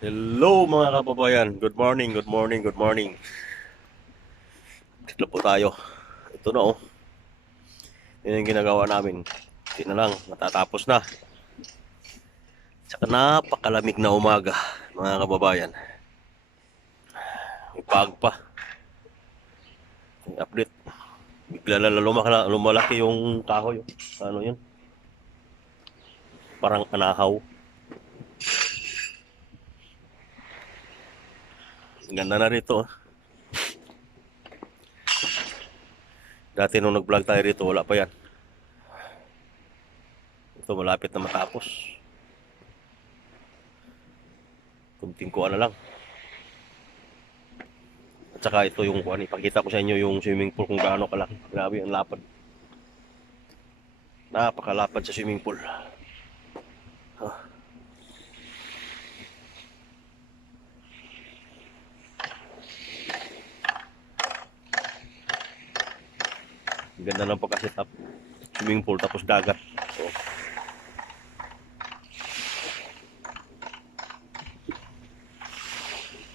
Hello mga kababayan, good morning, good morning, good morning. Dito po tayo. Ito na oh. Yan yung ginagawa namin. Hindi na lang, matatapos na. Saka napakalamig na umaga mga kababayan. May pag pa. May update. Bigla na lumalaki yung kahoy. Ano yun? Parang anahaw. Ganda na rito. Dati nung nag-vlog tayo rito, wala pa yan. Ito malapit na matapos. Kunting kuha na lang. At saka ito yung kuha. Ipakita ko sa inyo yung swimming pool kung gaano kalaki. Grabe ang lapad. Napakalapad sa swimming pool. Ganda ng pagka-setup. Swimming pool tapos dagat.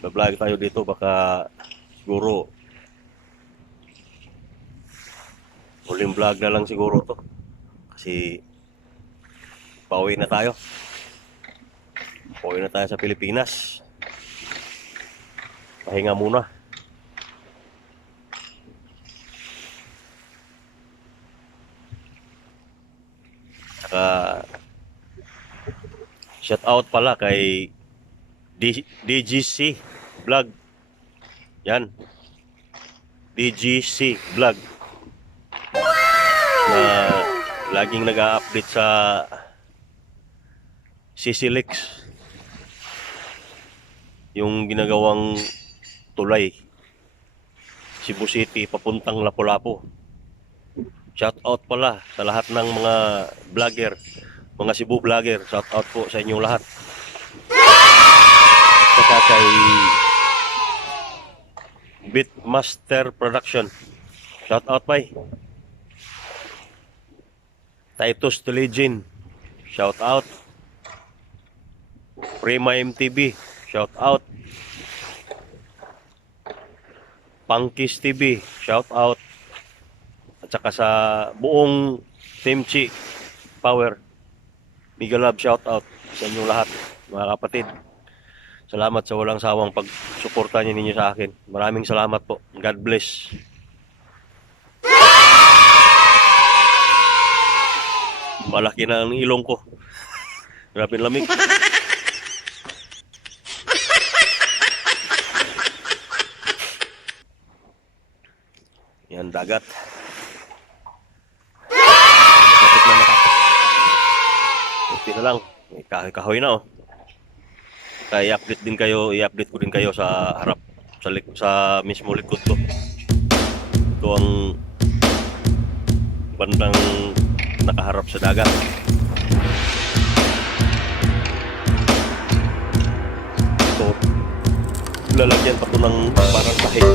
So, vlog tayo dito baka siguro huling vlog na lang siguro to. Kasi pauwi na tayo. Pauwi na tayo sa Pilipinas. Pahinga muna. Shout out pala kay DGC Vlog. Yan. DGC Vlog. Na laging nag-a-update sa CCLX. Yung ginagawang tulay. Cebu City papuntang Lapu-Lapu. Shout out pala sa lahat ng mga vlogger, mga Cebu vlogger. Shout out po sa inyong lahat. Saka kay Beatmaster Production. Shout out bay. Titus the Legend. Shout out. Prima MTV. Shout out. Punkis TV. Shout out. At saka sa buong Team Chi Power. Mega love shout out sa inyong lahat, mga kapatid. Salamat sa walang sawang pagsuporta niyo ninyo sa akin. Maraming salamat po. God bless. Malaki na ang ilong ko. Grabe lamig. Yan dagat. Kunti na lang. May kahoy na oh. Kaya i-update ko din kayo sa harap sa mismo likod ko. Ito ang bandang nakaharap sa dagat. Ito lalagyan pa ko ng parang sahig.